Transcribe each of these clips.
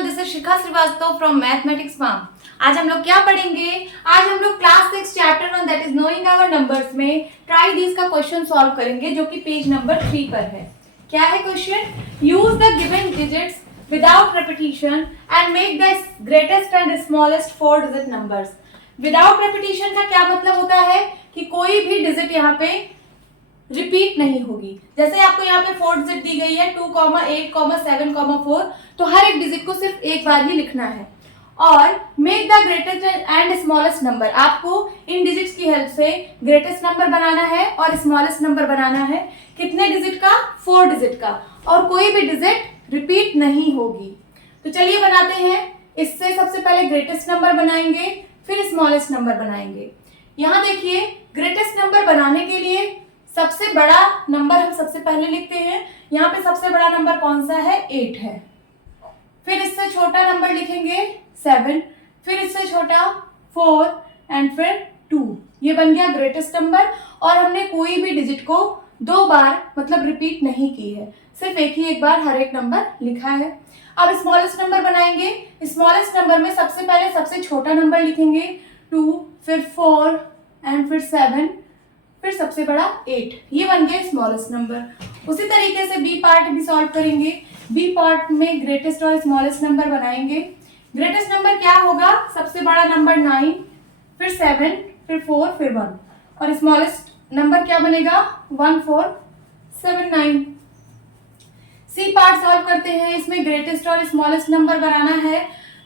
Everyone, this is Shikha Srivastava from mathematics farm. आज हम लोग क्या पढ़ेंगे? आज हम लोग class 6 chapter 1 that is knowing our numbers में ट्राई दिस का क्वेश्चन सॉल्व करेंगे, जो कि पेज नंबर 3 पर है। क्या है question? Use the given digits without repetition and make the greatest and smallest 4 digit numbers. Without repetition का क्या मतलब होता है कि कोई भी डिजिट यहाँ पे रिपीट नहीं होगी। जैसे आपको यहाँ पे 4 डिजिट दी गई है 2, 8, 7, 4, तो हर एक डिजिट को सिर्फ एक बार ही लिखना है। और make the greatest and smallest number, आपको इन डिजिट्स की हेल्प से ग्रेटेस्ट नंबर बनाना है और स्मॉलेस्ट नंबर बनाना है। कितने डिजिट का? 4 डिजिट का, और कोई भी डिजिट रिपीट नहीं होगी। तो चलिए बनाते हैं। इससे सबसे पहले ग्रेटेस्ट नंबर बनाएंगे, फिर स्मॉलेस्ट नंबर बनाएंगे। यहाँ देखिए, ग्रेटेस्ट नंबर बनाने के लिए सबसे बड़ा नंबर हम सबसे पहले लिखते हैं। यहाँ पे सबसे बड़ा नंबर कौन सा है? 8 है। फिर इससे छोटा नंबर लिखेंगे 7, फिर इससे छोटा 4 एंड फिर 2। ये बन गया ग्रेटेस्ट नंबर, और हमने कोई भी डिजिट को 2 बार मतलब रिपीट नहीं की है, सिर्फ एक बार हर एक नंबर लिखा है। अब स्मॉलेस्ट नंबर बनाएंगे। स्मॉलेस्ट नंबर में सबसे पहले सबसे छोटा नंबर लिखेंगे 2, फिर 4 एंड फिर 7, फिर सबसे बड़ा 8। ये बन गया स्मॉलेस्ट नंबर। उसी तरीके से बी पार्ट भी सॉल्व करेंगे। बी पार्ट में ग्रेटेस्ट और स्मॉलेस्ट नंबर बनाएंगे। ग्रेटेस्ट नंबर क्या होगा? सबसे बड़ा नंबर 9, फिर 7, फिर 4, फिर 1, और स्मॉलेस्ट नंबर क्या बनेगा? 1, 4, 7, 9। सी पार्ट सॉल्व करते हैं। इसमें ग्रेटेस्ट और स्मॉलेस्ट नंबर बनाना है।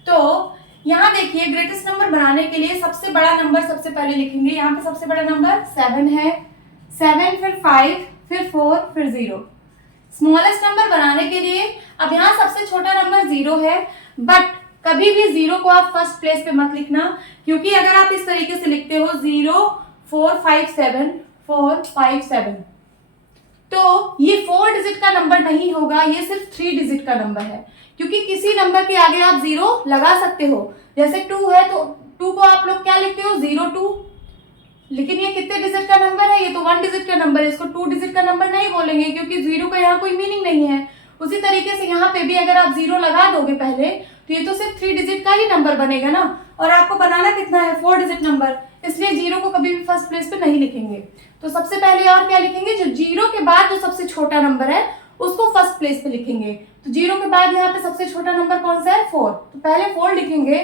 तो यहाँ देखिए, ग्रेटेस्ट नंबर बनाने के लिए सबसे बड़ा नंबर सबसे पहले लिखेंगे। यहाँ पे सबसे बड़ा नंबर 7 है। 7, फिर 5, फिर 4, फिर 0। स्मॉलेस्ट नंबर बनाने के लिए अब यहाँ सबसे छोटा नंबर 0 है, बट कभी भी 0 को आप फर्स्ट प्लेस पे मत लिखना, क्योंकि अगर आप इस तरीके से लिखते हो 0, 4, 5, 7, 4, 5, 7, तो ये 4 डिजिट का नंबर नहीं होगा, ये सिर्फ 3 डिजिट का नंबर है। क्योंकि किसी नंबर के आगे आप 0 लगा सकते हो। जैसे 2 है तो 2 को आप लोग क्या लिखते हो? 0, 2। लेकिन ये कितने डिजिट का नंबर है? ये तो 1 डिजिट का नंबर है। इसको 2 डिजिट का नंबर नहीं बोलेंगे, क्योंकि 0 का यहाँ कोई मीनिंग नहीं है। उसी तरीके से यहाँ पे भी अगर आप 0 लगा दोगे पहले, तो ये तो सिर्फ 3 डिजिट का ही नंबर बनेगा ना। और आपको बनाना कितना है? 4 डिजिट नंबर, इसलिए 0 को कभी भी फर्स्ट प्लेस पे नहीं लिखेंगे। तो सबसे पहले और क्या लिखेंगे? जो 0 के बाद जो सबसे छोटा नंबर है उसको फर्स्ट प्लेस पे लिखेंगे। तो 0 के बाद यहाँ पे सबसे छोटा नंबर कौन सा है? 4। तो पहले 4 लिखेंगे,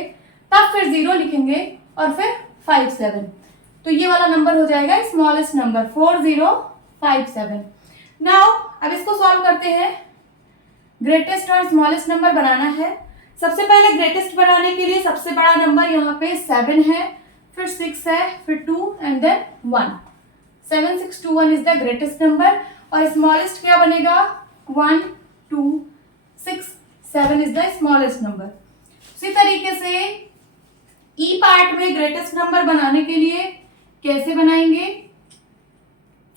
तब फिर 0 लिखेंगे, और फिर 5, 7। तो ये वाला नंबर हो जाएगा स्मॉलेस्ट नंबर 4057। नाउ अब इसको सॉल्व करते हैं। ग्रेटेस्ट और स्मॉलेस्ट नंबर बनाना है। सबसे पहले ग्रेटेस्ट बनाने के लिए सबसे बड़ा नंबर यहाँ पे 7 है, फिर 6 है, फिर 2 and then 1। 7, 6, 2, 1 is the greatest number. और स्मॉलेस्ट क्या बनेगा? 1, 2, 6, 7 इज द स्मॉलेस्ट नंबर। उसी तरीके से ई पार्ट में ग्रेटेस्ट नंबर बनाने के लिए कैसे बनाएंगे?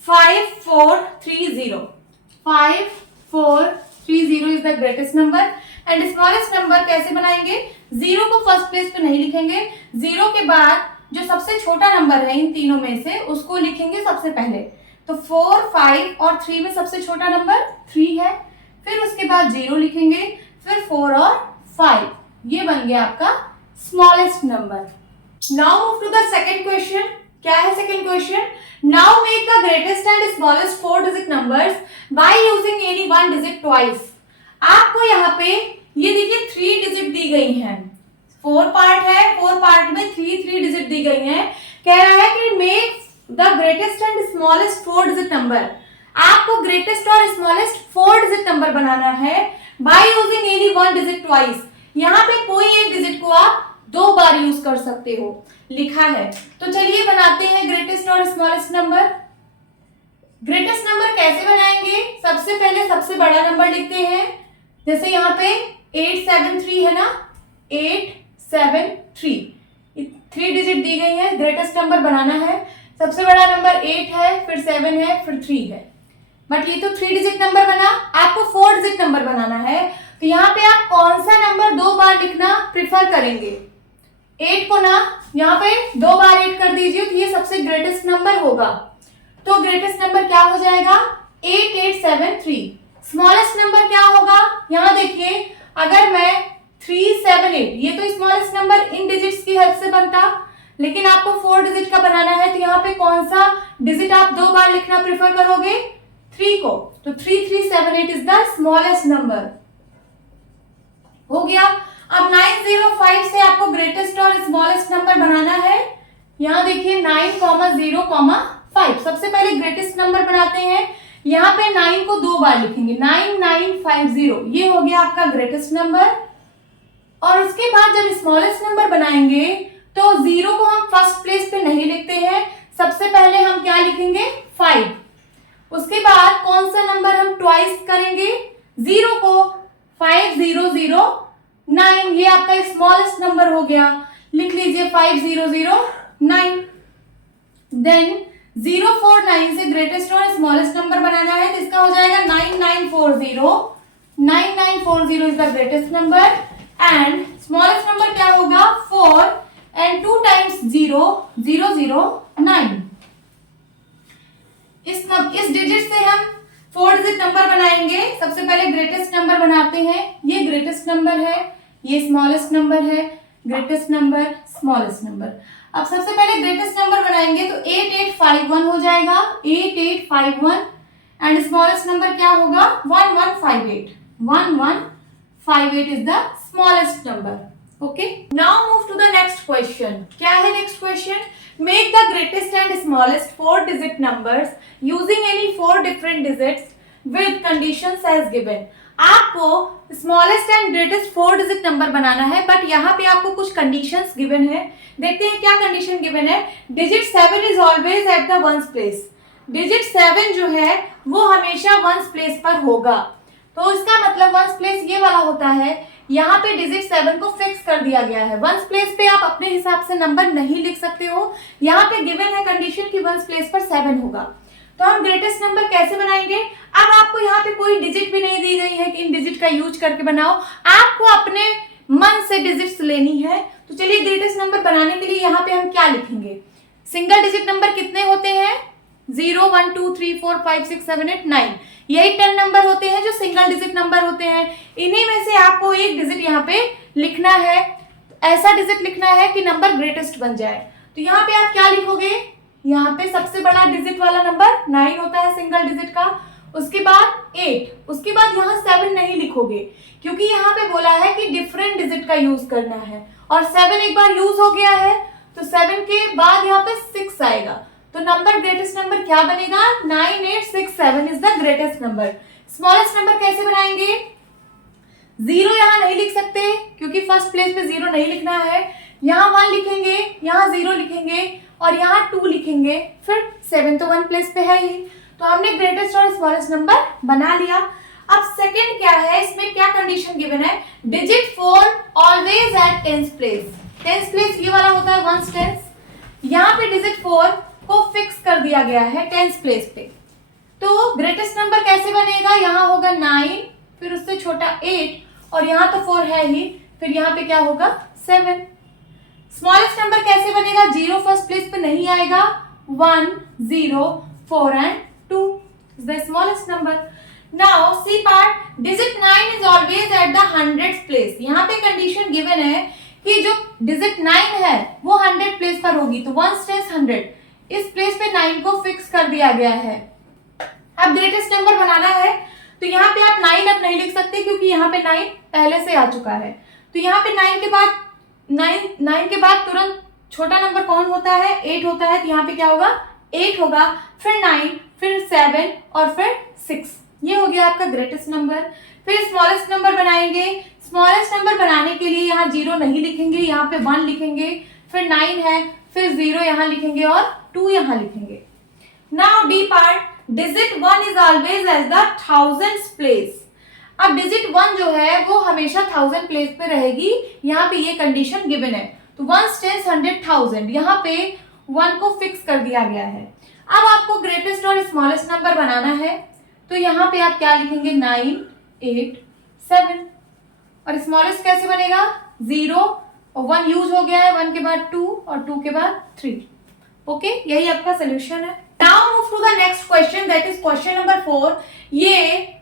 5, 4, 3, 0। 5, 4, 3, 0 is the greatest number. And smallest number कैसे बनाएंगे? 0 को फर्स्ट प्लेस पे नहीं लिखेंगे। 0 के बाद जो सबसे छोटा नंबर है इन तीनों में से, उसको लिखेंगे सबसे पहले। तो 4, 5 और 3 में सबसे छोटा नंबर 3 है। फिर उसके बाद 0 लिखेंगे, फिर 4 और 5। ये बन गया आपका smallest number. Now move to the second question. क्या है second question? Now make the greatest and smallest 4 digit numbers by using any 1 digit twice. आपको यहाँ पे ये देखिए 3 डिजिट दी गई हैं। 4 पार्ट है, 4 पार्ट में 3 डिजिट दी गई हैं। कह रहा है कि make the greatest and smallest 4 digit number. आपको ग्रेटेस्ट और स्मॉलेस्ट 4 डिजिट नंबर बनाना है bye using any 1 digit twice. यहाँ पे कोई एक डिजिट को आप 2 बार यूज कर सकते हो, लिखा है। तो चलिए बनाते हैं ग्रेटेस्ट और स्मॉलेस्ट नंबर। ग्रेटेस्ट नंबर कैसे बनाएंगे? सबसे पहले सबसे बड़ा नंबर लिखते हैं। जैसे यहाँ पे 873 है ना, 873, 3 डिजिट दी गई है। ग्रेटेस्ट नंबर बनाना है। सबसे बड़ा नंबर 8 है, फिर 7 है, फिर 3 है। बट ये तो 3 डिजिट नंबर बना, आपको 4 डिजिट नंबर बनाना है। तो यहाँ पे आप कौन सा नंबर 2 बार लिखना प्रिफर करेंगे? 8 को ना यहाँ पे 2 बार ऐड कर दीजिए, तो ये सबसे ग्रेटेस्ट नंबर होगा। तो ग्रेटेस्ट नंबर क्या हो जाएगा? 8873। स्मॉलेस्ट नंबर क्या होगा? यहाँ देखिए, अगर मैं 3 8। ये तो स्मॉलेस्ट नंबर इन डिजिट्स की हेल्प से बनता, लेकिन आपको 4 डिजिट का बनाना है, तो यहाँ पे कौन सा डिजिट आप 2 बार लिखना प्रेफर करोगे? 3 को। तो 3378 इज द स्मॉलेस्ट नंबर। हो गया। अब 905 से आपको ग्रेटेस्ट और स्मॉलेस्ट नंबर बनाना है। यहाँ देखिए 9, 0, 5। सबसे पहले ग्रेटेस्ट नंबर बनाते हैं। यहाँ पे 9 को 2 बार लिखेंगे, 9950। ये हो गया आपका ग्रेटेस्ट नंबर। और उसके बाद जब स्मॉलेस्ट नंबर बनाएंगे तो 0 को हम फर्स्ट प्लेस पे नहीं लिखते हैं, सबसे पहले हम क्या लिखेंगे? 5। उसके बाद कौन सा नंबर हम ट्वाइस करेंगे? 0 को 5009। ये आपका स्मॉलेस्ट नंबर हो गया, लिख लीजिए 5009। देन 049 से ग्रेटेस्ट और स्मॉलेस्ट नंबर बनाना है, तो इसका हो जाएगा 9940। 9940 is the greatest number and smallest number क्या होगा? 4 and 2 times 0, 009। इस डिजिट से हम 4 डिजिट नंबर बनाएंगे। सबसे पहले ग्रेटेस्ट नंबर बनाते हैं। ये ग्रेटेस्ट नंबर है, ये स्मॉलेस्ट नंबर है, ग्रेटेस्ट नंबर, स्मॉलेस्ट नंबर। अब सबसे पहले ग्रेटेस्ट नंबर बनाएंगे तो 8851 हो जाएगा, 8851 एंड स्मॉलेस्ट नंबर क्या होगा? 1158। 1158 is the smallest number. Okay, now move to the next question. क्या है next question? Make the greatest and smallest 4 digit numbers using any 4 different digits with conditions as given. आपको smallest and greatest 4 digit number बनाना है, but यहाँ पे आपको कुछ conditions given है। देखते हैं क्या कंडीशन गिवन है। Digit 7 is always at the ones place. Digit 7 जो है वो हमेशा वंस प्लेस पर होगा। तो इसका मतलब वंस प्लेस ये वाला होता है, यहाँ पे डिजिट 7 को फिक्स कर दिया गया है। वंस प्लेस पे आप अपने हिसाब से नंबर नहीं लिख सकते हो। यहाँ पे गिवन है कंडीशन कि वंस प्लेस पर 7 होगा। तो हम ग्रेटेस्ट नंबर कैसे बनाएंगे? अब आपको यहाँ पे कोई डिजिट भी नहीं दी गई है कि इन डिजिट का यूज करके बनाओ, आपको अपने मन से डिजिट्स लेनी है। तो चलिए ग्रेटेस्ट नंबर बनाने के लिए यहाँ पे हम क्या लिखेंगे? सिंगल डिजिट नंबर कितने होते हैं? 0, 1, 2, 3, 4, 5, 6, 7, 8, 9। यही 10 नंबर होते हैं जो सिंगल डिजिट नंबर होते हैं। इन्हीं में से आपको एक डिजिट यहाँ पे लिखना है, ऐसा डिजिट लिखना है कि नंबर ग्रेटेस्ट बन जाए। तो यहाँ पे आप क्या लिखोगे? यहाँ पे सबसे बड़ा डिजिट वाला नंबर 9 होता है सिंगल डिजिट का, उसके बाद 8, उसके बाद यहाँ 7 नहीं लिखोगे क्योंकि यहाँ पे बोला है कि डिफरेंट डिजिट का यूज करना है और 7 एक बार यूज हो गया है, तो 7 के बाद यहाँ पे 6 आएगा। तो नंबर ग्रेटेस्ट नंबर क्या बनेगा? 9867 is the greatest number. Smallest number कैसे बनाएंगे? 0 यहाँ नहीं लिख सकते क्योंकि फर्स्ट प्लेस पे 0 नहीं लिखना है। यहाँ 1 लिखेंगे, यहाँ 0 लिखेंगे और यहाँ 2 लिखेंगे, फिर 7 तो 1 प्लेस पे है ही। तो हमने ग्रेटेस्ट और स्मॉलेस्ट नंबर बना लिया। अब सेकंड क्या है, इसमें क्या कंडीशन गिवन है? Digit 4 always at tens place. Tens place ये वाला होता है वंस टेंस। यहाँ पे डिजिट 4 को फिक्स कर दिया गया है टेंस प्लेस पे। तो ग्रेटेस्ट नंबर कैसे बनेगा? यहाँ होगा 9, फिर उससे छोटा 8 और यहाँ तो 4 है ही, फिर यहाँ पे क्या होगा? 7। स्मॉलेस्ट नंबर कैसे बनेगा? 0 फर्स्ट प्लेस पे नहीं आएगा, 1, 0, 4 and 2 is the smallest number. Now C part, digit 9 is always at the 100th place. यहाँ पे कंडीशन गिवन है कि जो डिजिट 9 है वो 100 प्लेस पर होगी, तो 1 स्टेस 100, इस प्लेस पे 9 को फिक्स कर दिया गया है। अब ग्रेटेस्ट नंबर बनाना है, तो यहाँ पे आप 9 अब नहीं लिख सकते क्योंकि यहाँ पे 9 पहले से आ चुका है। तो यहाँ पे 9 के बाद तुरंत छोटा नंबर कौन होता है? 8 होता है। तो यहाँ पे क्या होगा? 8 होगा, फिर 9, फिर 7 और फिर 6। ये हो गया आपका ग्रेटेस्ट नंबर। फिर स्मॉलेस्ट नंबर बनाएंगे। स्मॉलेस्ट नंबर बनाने के लिए यहाँ 0 नहीं लिखेंगे, यहाँ पे 1 लिखेंगे, फिर 9 है, फिर 0 यहाँ लिखेंगे और 2 यहाँ लिखेंगे। Now D part, digit 1 is always as the 1000th place. अब डिजिट 1 जो है वो हमेशा 1000 प्लेस पे रहेगी, यहाँ पे ये कंडीशन गिवन है। तो 1 टेंस 100 1000, यहाँ पे 1 को फिक्स कर दिया गया है। अब आपको ग्रेटेस्ट और स्मॉलेस्ट नंबर बनाना है, तो यहाँ पे आप क्या लिखेंगे? 9, 8, 7। और स्मॉलेस्ट कैसे बनेगा? 0 और 1 यूज हो गया है, 1 के बाद 2 और 2 के बाद 3। ओके, यही आपका सोल्यूशन है। Now move to the next question, that is question number 4। ये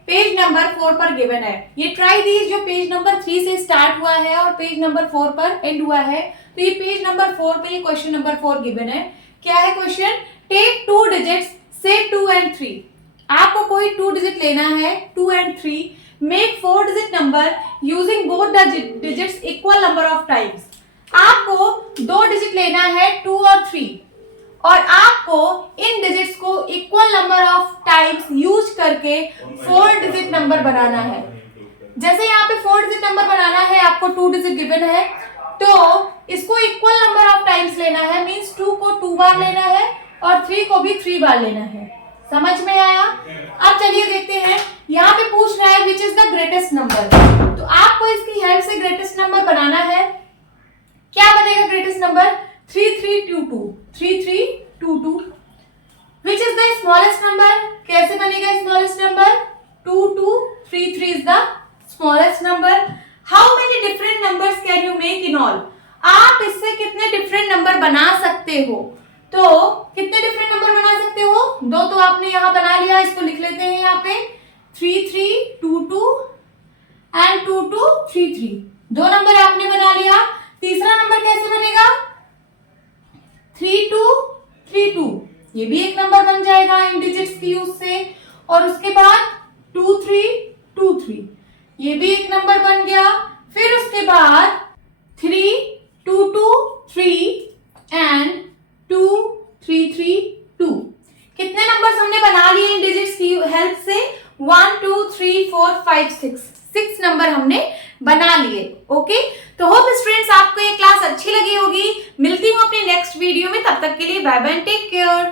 पेज नंबर 4 पर गिवन है। ये ट्राई दीज जो पेज नंबर 3 से स्टार्ट हुआ है और पेज नंबर 4 पर एंड हुआ है। तो ये पेज नंबर 4 पे ये क्वेश्चन नंबर 4 गिवन है। क्या है क्वेश्चन? टेक 2 डिजिट्स, से 2 and 3। आपको कोई 2 डिजिट लेना है, 2 and 3। Make 4 digit number using both the digits equal number of times. आपको 2 डिजिट लेना है, 2 और 3, और आपको इन डिजिट्स को equal number of times use करके 4 डिजिट नंबर बनाना है। जैसे यहाँ पे 4 डिजिट नंबर बनाना है, आपको 2 डिजिट गिवन है, तो इसको इक्वल नंबर ऑफ टाइम्स लेना है, मींस 2 को 2 बार लेना है और 3 को भी 3 बार लेना है। समझ में आया? अब चलिए देखते हैं, यहाँ पे पूछ रहा है which is the greatest number. तो आपको इसकी हेल्प से ग्रेटेस्ट नंबर बनाना है। क्या बनेगा greatest number? 3322, 3322। Which is the smallest number? कैसे बनेगा smallest number? 2233 is the smallest number. How many different numbers can you make in all? आप इससे कितने डिफरेंट नंबर बना सकते हो? तो कितने डिफरेंट नंबर बना सकते हो? 2 तो आपने यहाँ बना लिया, इसको लिख लेते हैं यहाँ पे 3322 एंड 2233। 2 नंबर आपने बना लिया। तीसरा नंबर कैसे बनेगा? 3232, ये भी एक नंबर बन जाएगा इन डिजिट्स की यूज से। और उसके बाद 2323, ये भी एक नंबर बन गया। फिर उसके बाद 3223 एंड 2332। कितने नंबर्स हमने बना लिए इन डिजिट्स की हेल्प से? 1 2 3 4 5 6 नंबर हमने बना लिए। ओके, तो होप स्टूडेंट्स आपको ये क्लास अच्छी लगी होगी। मिलती हूँ अपने नेक्स्ट वीडियो में, तब तक के लिए बाय बाय, टेक केयर।